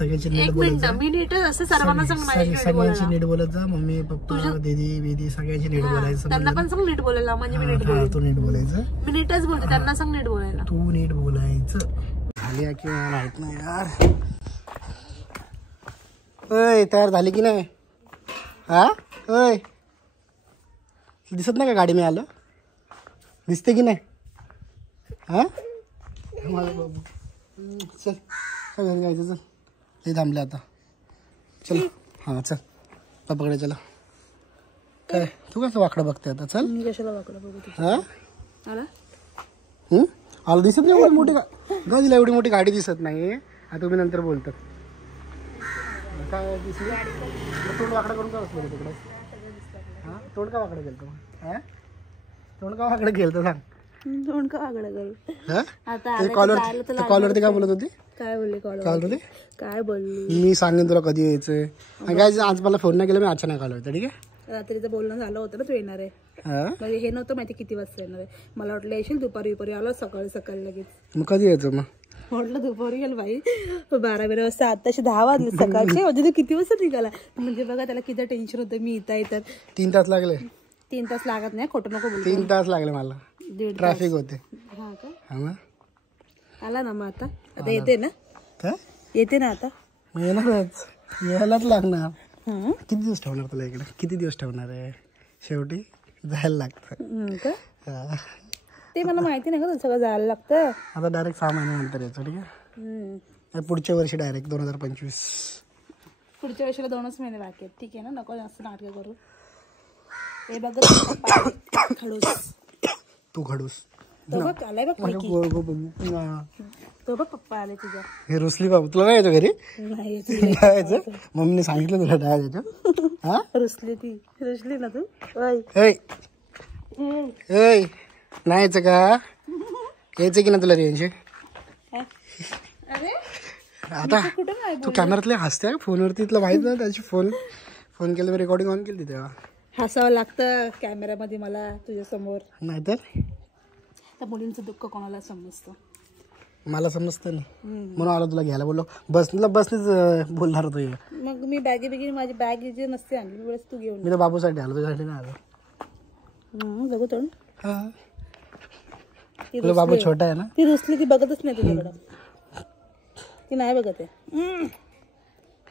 सगळ्यांची नीट बोलत जा. मी नीटच असं सर्वांना सांग, सगळ्यांची नीट बोलत जा. मम्मी पप्पा दीदी बेदी सगळ्यांची नीट बोलायचं. त्यांना पण सांग नीट बोलायला. म्हणजे मी नीट बोलते. तू नीट बोलायचं. मी नीटच बोलते, त्यांना सांग नीट बोलायला. तू नीट बोलायचं. झाली की माहित नाही यार. ओय तयार झाली की नाही? हा ओय दिसत नाही का गाडी मी आलो? दिसते की नाही? हा माझा बाबू चल काय घरी जायचं. चल ते थांबले आता. चल हां चल पप्पाकडे. चला काय तू कसं वाकडं बघते आता? चल मी कशाला वाकडं बघते? हा आला आला दिसत नाही एवढी मोठी गाडीला एवढी मोठी गाडी दिसत नाही. आता तुम्ही नंतर बोलतात काय दिसली. तोंड वाकडं करून का बसलं तिकडे? हां तोंड का वाकडं केलं? हां तोंड का वाकडं केलं तर सांग. तोंड का वाकडं करू? कॉलवरती काय बोलत होती? काय बोलले कॉलवरती? काय बोलली? मी सांगेन तुला कधी यायचंय. काय आज मला फोन नाही केला, मी अचानक आलो होतं. ठीक आहे रात्रीचं बोलणं झालं होतं ना तू येणार आहे. म्हणजे हे नव्हतं माहिती किती वाजता येणार आहे. मला वाटलं येशील दुपारी आलो सकाळी लगेच. मग कधी यायचं? मग म्हटलं दुपारी येईल बाई. 12 वाजता आताशी 10 वाजले सकाळचे. म्हणजे तू किती वाजता निघाला? म्हणजे बघा त्याला किती टेन्शन होतं. मी येतात 3 तास लागले. 3 तास लागत नाही, खोटं नको बोलू. 3 तास लागले मला. 1.5 ट्रॅफिक होते. हा का? हा मग आला ना. मग आता येते ना? काय येते ना आता? मग येणारच, यायलाच लागणार. किती दिवस ठेवणार तुला इकडे? किती दिवस ठेवणार आहे? शेवटी जायला लागतं. ते मला माहिती नाही का सगळं जायला लागतं. आता डायरेक्ट 6 महिन्यानंतर यायचं. ठीक आहे पुढच्या वर्षी डायरेक्ट 2025. पुढच्या वर्षीला 2च महिने बाकी आहेत. ठीक आहे ना? नको जास्त नाटक करू. हे बघ खडूस. तू खडूस तो बघ आलाय बघ. तो बघ पप्पा आले तुझ्या. हे रुसली बाबू. तुला काय यायचं घरी? नाही यायचं. मम्मीने सांगितलं तुला काय यायचं? हा रुसली ना तू. नाही यायचं का? यायचं की ना तुला रेंज? आता तू कॅमेरातले हसते फोनवरती. तुला माहित नाही त्याची फोन केलं रेकॉर्डिंग ऑन केली तेव्हा. हसावं लागतं कॅमेरामध्ये मला तुझ्या समोर. नाहीतर त्या मुलींचं दुःख कोणाला समजतं? मला समजतं ना, म्हणून आलो तुला घ्यायला. बोललो बसनेच बोलणार होतो. मग मी बॅगी माझी बॅग जी नसते आणली वेळेस तू घेऊन. मी तर बाबूसाठी आलो, तुझ्यासाठी नाही आलो. बघू तोंड. हा तुला बाबू छोटा आहे ना. ती रुसली, ती बघतच नाही तुझ्याकडं. ती नाही बघत आहे,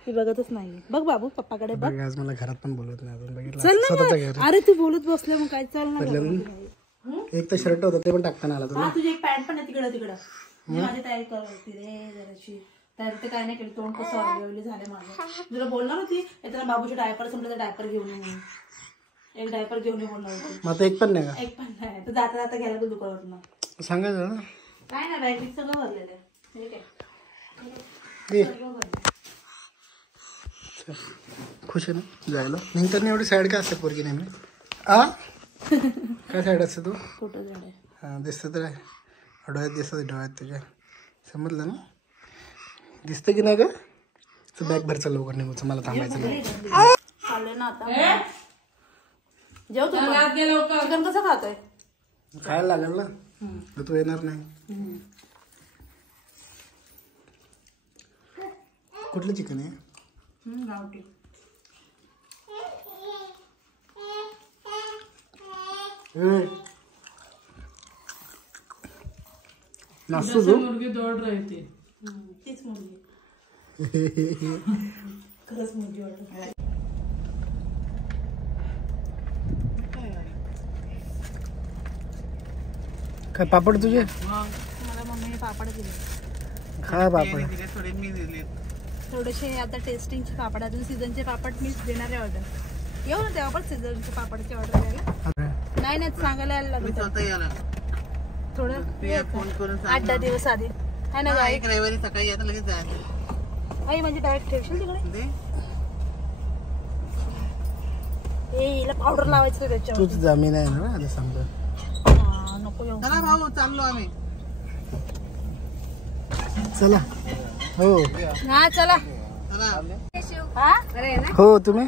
ती बघतच नाही. बघ बाबू पप्पाकडे बघ. आज मला घरात पण बोलत नाही अजून. बघितलं चल ना. अरे तू बोलत बसले मग काय? चल ना. एक तर शर्ट होतं ते पण टाकताना आला तुला. तुझी एक पॅन्ट पण आहे तिकडं. माझी तयारी करते रे जराशी. तयारी तर काय नाही केली. तोंड कसं ऑर्डरली झाले माझं. तुला बोलणार होती त्याला बाबूचे डायपर संपले तर डायपर घेऊन ये. एक डायपर घेऊन ये बोलणार होती. मग एक पण नाही का? एक पण नाही. तर जाता घ्यायला तू दुकानातून सांगायचं ना. काय ना बॅग सगळं भरलेलं आहे. ठीक आहे खुश आहे ना जायला? नंतर एवढी साईड काय असते पोरगी नेहमी? काय साईड असते तू? फोटो झाड आहे. हां दिसतं तर आहे. डोळ्यात दिसत, डोळ्यात तुझ्या. समजलं ना? दिसतं की नाही ग? बॅग भर चालू लवकर निघूचं. मला थांबायचं नाही. चालले ना आता. जेव तू. चिकन कसं खातोय? खायला लागेल ना. तू येणार नाही. कुठलं चिकन आहे? गावठी. नाचतो तू? मुर्गी दौड़ रही थी. तीच मुलगी. खरंच मुलगी वाटत. काय पापड तुझे? मला मम्मीने पापड दिले. काय पापड? थोडेसे आता टेस्टिंगचे पापड, अजून सीझनचे पापड मी देणार आहे ऑर्डर. येऊ ना तेव्हा पण सीझनचे पापडची ऑर्डर द्यायला. नाही सांगायला यायला लागतं थोडं 8-10 दिवस आधी. आहे ना गाई? रविवारी सकाळी आता लगेच जायचं. आई म्हणजे डायरेक्ट ठेवशील तिकडे? हिला पावडर लावायचं त्याच्यावर. तूच जमीन आहे ना आता समजा. नको येऊ. चला भाऊ चाललो आम्ही. चला. हो हा चला. हो तुम्ही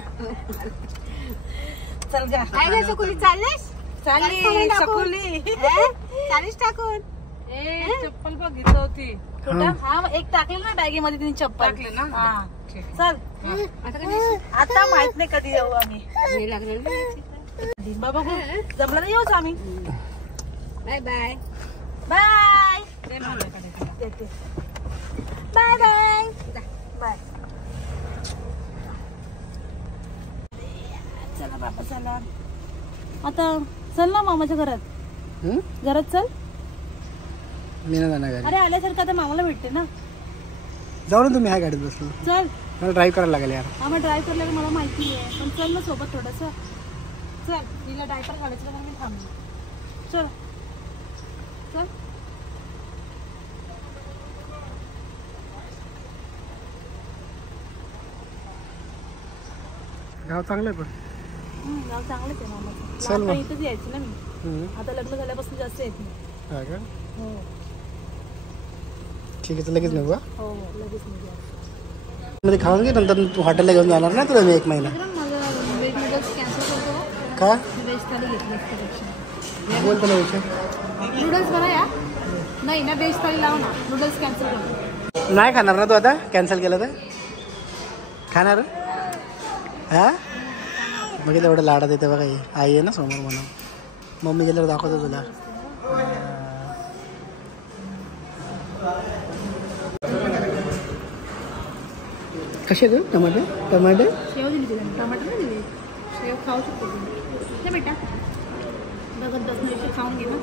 चल गा. काय ग सकुली चाललेस? चालली सकुली. चालीस टाकून. चप्पल बघितली होती. कुठं हा एक टाकलं ना बॅगे मध्ये तिने चप्पल टाकले ना? हा ठीक. चल आता कधी आता माहित नाही कधी येऊ आम्ही हे लागलं बाबा जमलं तर येऊच आम्ही bye bye bye bye bye bye चला बाबा चला आता चल ना मामाच्या घरात घरात चल मी नाही जाणार गाडी. अरे आल्यासारखं आता मामाला भेटते ना जाऊ ना तुम्ही ह्या गाडीत बसलो. चल मला ड्राईव्ह करायला लागेल यार. हा मग ड्राईव्ह करायला मला माहिती आहे पण चल ना सोबत थोडस चल तिला डायपर घालायचं तर मी थांबलो चल चल गाव चांगलं आहे पण. गाव चांगलंच आहे मामाचं चल मग. लहानपणी इथंच यायची ना मी आता लग्न झाल्यापासून जास्त येत नाही हा का? हो ठीक आहे तर लगेच निघू. हो लगेच निघूया मध्ये खाऊन घे नंतर तू हॉटेलला घेऊन जाणार ना तुला मी 1 महिना. माझं वेज नूडल्स कॅन्सल करतो का व्हेज थाली घेतली त्यापेक्षा बोलतो ना विषय. नूडल्स बना या नाही ना व्हेज थाली लाव ना नूडल्स कॅन्सल करतो नाही खाणार ना तू आता कॅन्सल केलं तर खाणार हा बघ एवढं लाडात येते बघा ही आई आहे ना समोर म्हणून मम्मी गेल्यावर दाखवतो तुला. कसे ग टमाटे टमाटे शेव दिली तिला टमाटर नाही दिले शेव खाऊ शकतो तुम्ही हे बेटा बघत बस नाही खाऊन घे ना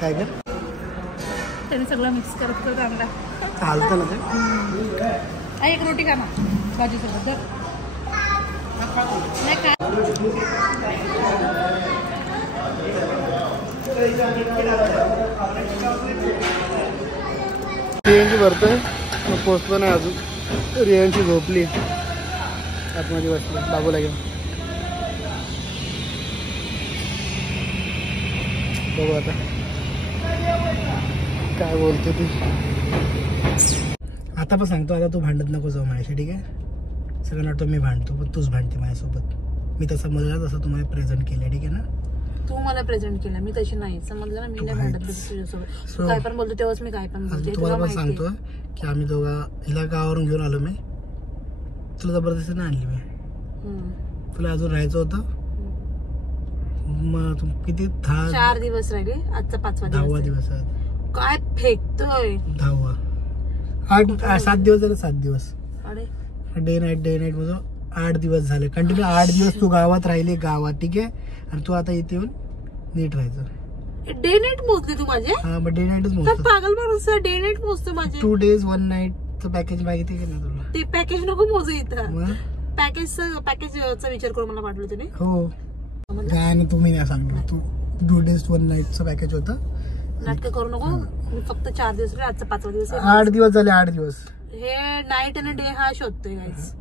काय कर त्याने सगळं मिक्स करत करत आणला चालतं ना ते. आई एक रोटी खा ना भाजीसोबत जर नाही काय रियांची भरतोय मग पोचतो नाही अजून. रियांची झोपली आतमध्ये बसली बाबूला घेऊन. बघू आता काय बोलते ती. आता पण सांगतो आता तू भांडत नको जाऊ माझ्याशी ठीक आहे. सगळं नाटो मी भांडतो पण तूच भांडते माझ्यासोबत. मी तसा मुलगा तसं तुम्हाला प्रेझेंट केलं ठीक आहे ना. तू मला प्रेझेंट केला मी तशी नाही समजलं ना मी नाही भांडत बसत तुझ्यासोबत तू काय पण बोलतो तेव्हाच मी काय पण बोलते तुम्हाला तुला पण माहिती सांगतो की आम्ही दोघा हिला गावावरून घेऊन आलो मी. तुला जबरदस्ती नाही आणली मी. तुला अजून राहायचं होतं मग तू किती 4 दिवस राहिले आजचा 5वा 10वा दिवस दिवस आहे. काय फेकतोय 10वा 7 दिवस झाले 7 दिवस अरे डे नाईट म्हणजे 8 दिवस झाले कंटिन्यू 8 दिवस तू गावात राहिले गावात ठीक आहे. आणि तू आता इथे येऊन नीट राहायचं. डे नाईट मोजते तू माझे हा मग डे नाईटच तर मोजतो. पागल माणूस डे नाईट मोजते माझे 2 days 1 night पॅकेज माहिती आहे का नाही तुला. ते पॅकेज नको मोजू इथं मग पॅकेजचा विचार करून मला पाठवलं त्याने हो काय ना तुम्ही नाही सांगितलं तू 2 days 1 night पॅकेज होतं. नाटक करू नको मी फक्त 4 दिवस राहिले आजचा 5वा दिवस आहे. 8 दिवस झाले 8 दिवस. हे नाईट आणि डे हा शोधतोय गाईज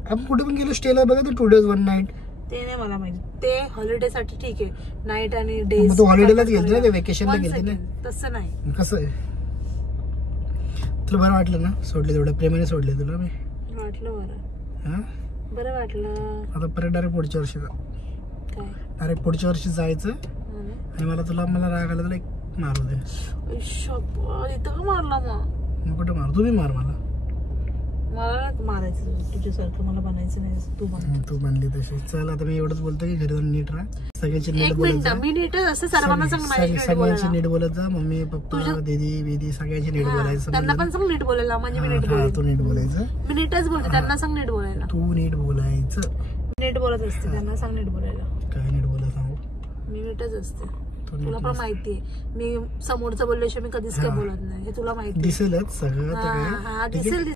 आपण कुठे पण गेलो स्टेला बघा तू 2 days 1 night. ते नाही मला माहिती ते हॉलिडे साठी ठीक आहे नाईट आणि डे मग तू हॉलिडेलाच गेलती ना ते वेकेशनला गेलती ना. तसं नाही कसं आहे तुला बरं वाटलं ना सोडले तेवढं प्रेमाने सोडले तुला मी. वाटलं बरं हा बरं वाटलं आता परत डायरेक्ट पुढच्या वर्षी काय डायरेक्ट पुढच्या वर्षी जायचं आणि मला राग आला तुला एक मारू दे. इथं का मारला मग कुठं मारू तुम्ही मार मला मला मारायचं तुझ्यासारखं मला बनायचं नाही तू बन तू बनली तशी. चल आता मी एवढंच बोलतो की घरी जाऊन नीट राहा सगळ्यांची नीट एक बोलत मिनिट जा. मी नीटच असं सर्वांना सांग सगळ्यांची नीट बोलत जा. मम्मी पप्पा दीदी विदी सगळ्यांची नीट बोलायचं. त्यांना पण सांग नीट बोलायला म्हणजे मी नीट हा, बोलेल तू नीट बोलायचं. मी नीटच बोलते त्यांना सांग नीट बोलायला तू नीट बोलायचं. नीट बोलत असते त्यांना सांग नीट बोलायला काय नीट बोला सांगू मी नीटच असते तू तुला नीट पण माहितीये मी समोरचं बोलल्याशिवाय मी कधीच काय बोलत नाही हे तुला माहिती दिसेलच सगळं आता हा काय हा ठीक आहे? दिसेल